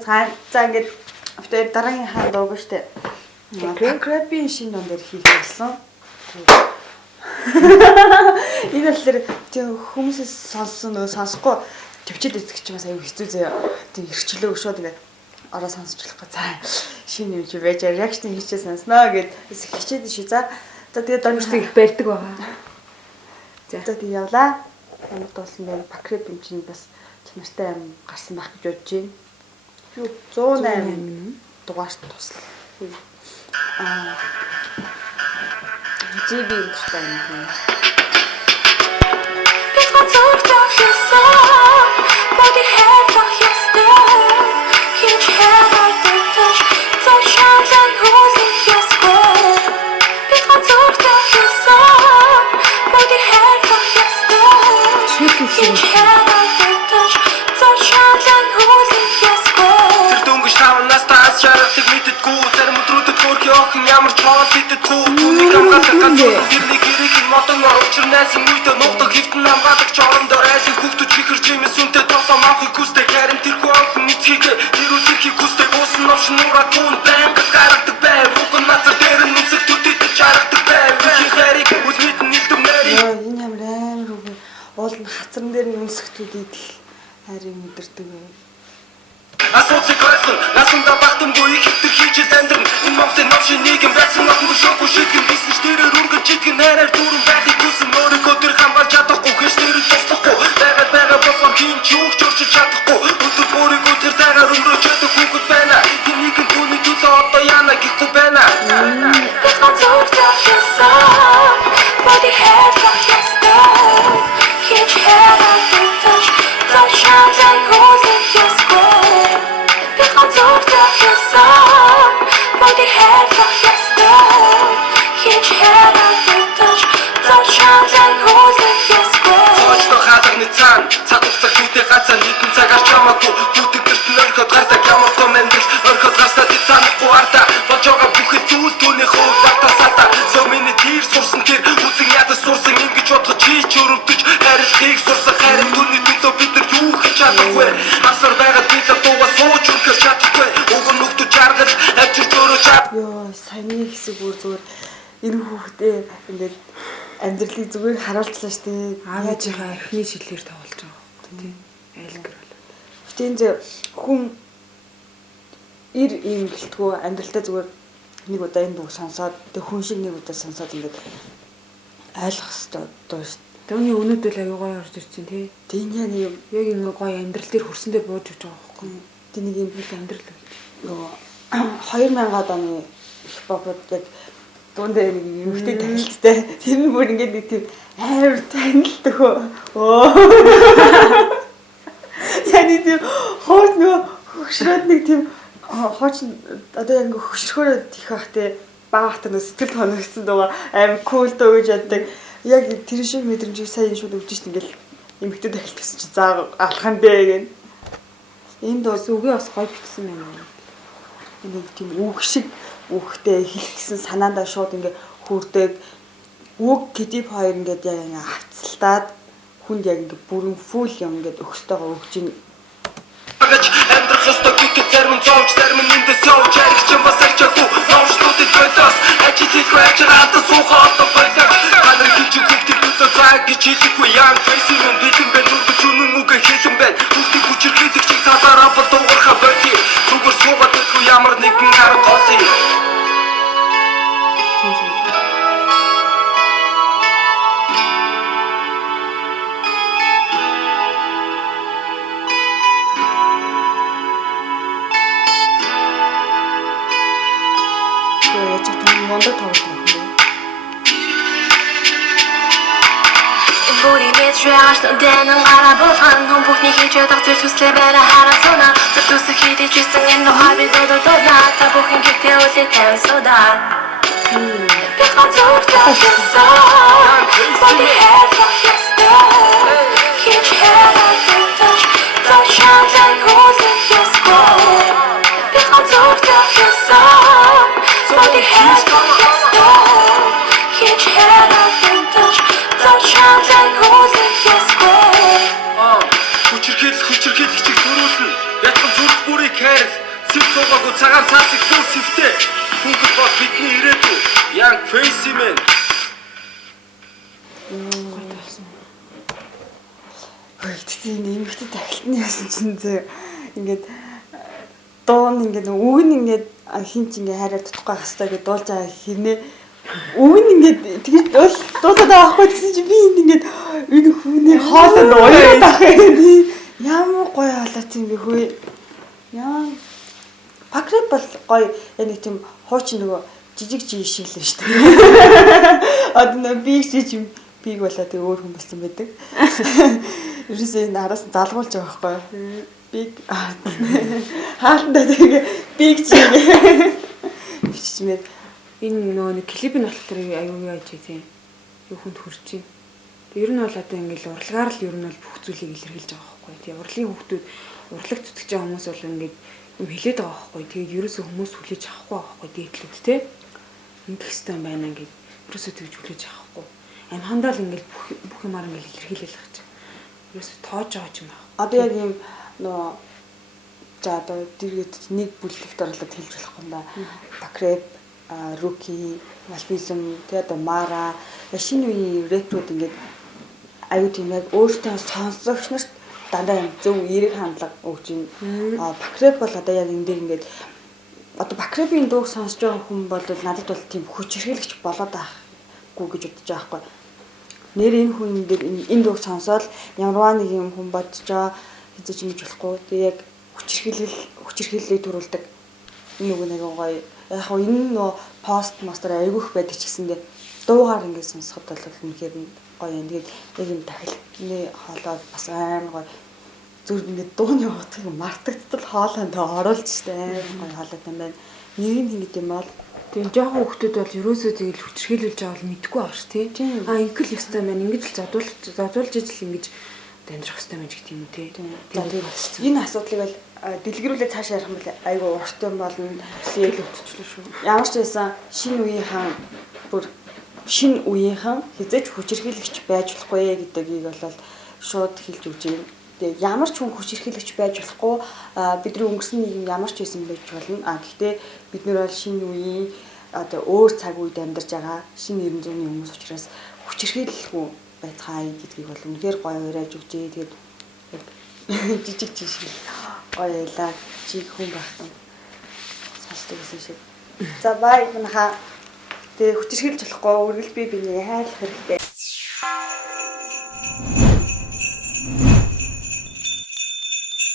цаан за ингээд автор дараагийн хаан дууг штэ. Крабийн шинэ ном дээр хийлсэн. Энэ болохоор тийм хүмүүсээс сонссон нөө сонсохгүй төвчл эзэгч бас аюу хэцүү заяа. Тийм ирчлөө өшөө тэгээ ороо сонсчихлахгүй. За шинэ юм чи байж реакшн хийчихээ сонсноо гэд хичээд ши за. За тэгээ дөрвсөн их барьдаг байгаа. За тэгээ явлаа. Ямар дуусан бэ? Пакреп юм чинь бас чанартай юм гарсан байх гэж бодож байна. Юу 108 дугаарт туслаа. GB гэртэй юм. Ямар чон битэд түүнийг хамгаалах газар тэрний гэрийг модон орчирнаас нүдэ нутаг хөвтөн хамгаалах чорон дөрөөс хүүхдүүд чихэрч юмс үнтэй тоосоо махыг күстэй харин тэрхүү охин эцгийг ирүүлэхийг күстэй уусан новш нураа түн бэнг гаргадаг байв уг назар дээр нүсэг төдөд чаргадаг байв их хэрэг үлмэт нийтэм нэр энэ ямар амар үг уул нь хацран дээр нүсгтүүдийг л харин мэдэрдэг байв. Асууцыг ойлгон насандаа багтамгүй их хэтэр хийж амьдран энэ момтой новшин нийгэм байсан охин шоку шийтгэн бизнес дээрээ үргэлж итгэн хайраар дүүрэн байхыг хүсэн өөрийгөө тэр хамгаалж чадахгүй хэш дээр туслахгүй байгаа болохоор хин ч юу ч өөрчилж чадахгүй өдөр өөрийгөө тэр таагаар өнгөрөөж яддаг хүүхэд байна энийг нь түүний төлөө одоо яана гэхгүй байна Body head like yesterday Hit your head on the touch Don't shine like holes in your square Body head like yesterday Hit your head on the touch Don't shine like holes in your square Цочтой хаалганы цаан цаг хугацаа хүйтээ гацаа нийтэн цагаар чамаагүй бүтэг гэрт нь орхиод гардаг ямар том амьдрал орхиод гарсаад цаанахгүй ардаа болж байгаа бүхэл зүйл түүний хувь батасаата so миний тэр сурсан тэр үзэн ядаж сурсан ингэж бодох чи ч өрөвдөж харилцааг сурсан харин түүний төлөө бид нар юу хийж чадахгүй асар байгаад бид дуугаа сууж үргэлж чадахгүй уг нь нүгтү жаргал авчирч өөрөө чад Йоо саяны хэсэг бүр зүгээр энэ хүүхдээ ингээд амьдралыг зүгээр харуулчлаа штэ. Аавынхаа эхний шилээр тоглож байгаа. Тийм. Айлгэр бол. Гэтэн зэ хүн ир юм гэлтгүү амьдралдаа зүгээр нэг удаа энэ дуу сонсоод тэг хүн шиг нэг удаа сонсоод ингээд ойлгох хэрэгтэй дуу штэ. Төвний өнөөдөр аягүй гоё орж ирж байна тий. Тийм яг Яг ингэ гоё амьдрал дээр хөрсөндөө бууж өгч байгаа байхгүй. тийм нэг юм Их амьдрал гэж. нөгөө 2000-аад оны их бобод яг дунд дээр нэг эмхтэй танилцтай. Тэр нь бүр ингээд нэг тийм амар танилдаг өө. Яг нэг тийм хооч нөгөө хөшрөөд нэг тийм хооч одоо яг хөшрөхөөрөө их бах те баахтай нөө сэтгэл хоногдсон дууга амар кул дуу гэж яддаг. Яг тэр шиг мэдрэмжийг сайн шууд өгч шин ингээл эмхтэй танилцсан чи заа алхан дээ гэн. Энэ дуус Үгүй бас гоё бичсэн юм байна. нэг тийм үг шиг үгтэй хэлсэн санаандаа шууд ингээ хүрдэг үг кедип хоёр ингээд яг ингээ хавцалтаад хүнд яг ингээ бүрэн фул юм ингээд өгстэйгоо өгч ийн Агаж амьдрах ёстой гэдэг зарим зовж зарим нэндээ сууж ярих ч юм бас арчаагүй новшлуудыг байлаас ажиглахгүй ажраад суухаа одоо байлаа ханаа хийж хүүхдийг үзээ цаа гэж хэлэхгүй яан фэйсийн бэлэн байна үргэлж үнэн үгээ хэлэн байна хүүхдийг хүчирхийдэг чиг цаазаараа бодоорхоо байти зүгээр суугаад ихгүй ямар нэгэн арга гоосий мондог тоглох юм. Body met trash then 알아보한 홍복니 기저덕 들투슬 베라 하라소나 들투스 기대 주승엔 너 하비 도도도나 다복한 객대 옷에 탄소다 빛만 쏟아졌어 Body head like yesterday Hit your head on the touch Don't shine like holes in your square 빛만 쏟아졌어 Body head like yesterday Hit your head on the touch Don't shine like holes in your square хүчирхийлэх хичиг төрүүлнэ ятхан зүрх бүрийг хайр сэв суугаагүй цагаан цаасыг дүүс хөвтэй Хүүхэд бол бидний ирээдүй Young Crazy Man Гэхдээ нэмэгтэй тахилтны яасан чинь зөө ингээд дуун ингээд үг нь ингээд хин ч ингээд хайраа тутахгүй хастай гэж дуулж байгаа хэрнээ үг нь ингээд тэгж дуулаад авахгүй гэсэн чинь би ингээд энэ хүний хоолой уяа тахаа ямар гоё халаа тийм би хөө яа пакрет бол гоё яг тийм хуучин нөгөө жижиг шиг л шүү дээ одоо нэг би чиж биг болоо тэг өөр хүн болсон байдаг. Ерөөсөө энэ араас залгуулж байгаа байхгүй. Биг хаалтандаа тэгээ биг чиг бичмээр энэ нөгөө нэг клип нь болохоор аюу юу яаж тийм юу хүнд хүрч чинь. Ер нь бол одоо ингээл урлагаар л ер нь бол бүх зүйлийг илэрхийлж байгаа байхгүй. Тэгээ урлагийн хүүхдүүд урлаг зүтгэж байгаа хүмүүс бол ингээд юм хэлээд байгаа байхгүй. Тэгээд ерөөсөө хүмүүс хүлээж авахгүй байхгүй дээдлүүд те. Ингэх хэвээр байна ингээд ерөөсөө тэгж хүлээж авахгүй. Амхандаа л ингээл бүх юмар ингээл илэрхийлэл гэж. Ерөөсөө тоож байгаа ч юм байна. Одоо яг юм нөө за одоо дэргэд нэг бүлэгт орлоод хэлж болохгүй юм да. Пакреп, Руки, Малбизм, тэгээд одоо Мара, шинэ үеийн рэпрүүд ингээд аюу тийм яг өөртөө сонсогч нарт дандаа юм зөв эерэг хандлага өгч юм. Пакреп бол одоо яг энэ дээр ингээд одоо Пакрепийн дууг сонсож байгаа хүн бол надад бол тийм хүчирхийлэгч болоод байхгүй гэж бодож байгаа байхгүй. Нэр энэ хүн дээр энэ дууг сонсоод ямарваа нэг юм хүн бодож байгаа хэзээ ч ингэж болохгүй. Тэгээ яг хүчирхийллийг төрүүлдэг. Энэ үг нэг гоё. Яг хоо энэ нөө пост мастер айгүйх байдаг ч гэсэндээ дуугаар ингэж сонсоход бол үнэхээр гоё юм. Тэгээд яг юм тахилтны хоолой бас амар гоё. Зүр ингэ дууны утгыг мартагдтал хоолойнд оруулж штэ амар гоё хоолой юм байна. Нэрийг ингэ юм бол тийм жоохон хүмүүс бол ерөөсөө тэгэл хүчрхийлүүлж байгаа бол мэдгүй байгаа ш тий. Ингээл ёстой байна. Ингэж л задуулж ижил ингэж дамжих ёстой мэж гэх юм уу тий. Энэ асуудлыг бол дэлгэрүүлээ цаашаа ярих юм бол айгүй урт юм болно. Сэл өвтчлээ шүү. Ямар ч байсан шинэ үеийнхэн хязгаарч хүчирхийлэгч байж болохгүй гэдгийг бол шууд хэлж өгч юм. Тэгээ ямар ч хүн хүчирхийлэгч байж болохгүй бидний өнгөрсөн нийгэм ямар ч байсан байж болно. Гэхдээ бид нэр бол шинэ үеийн одоо өөр цаг үед амьдарч байгаа шинэ 90 зууны хүмүүс учраас хүчирхийлэлгүй байцгаая гэдгийг бол үнэхээр гоё уриаж өгчээ. Тэгээд жижиг жишээ гоё ялаа чиг хүн багтан сонсдог гэсэн шиг. За бай манайха тэгээ хүчирхийлж болохгүй үргэлж би биний хайрлах хэрэгтэй.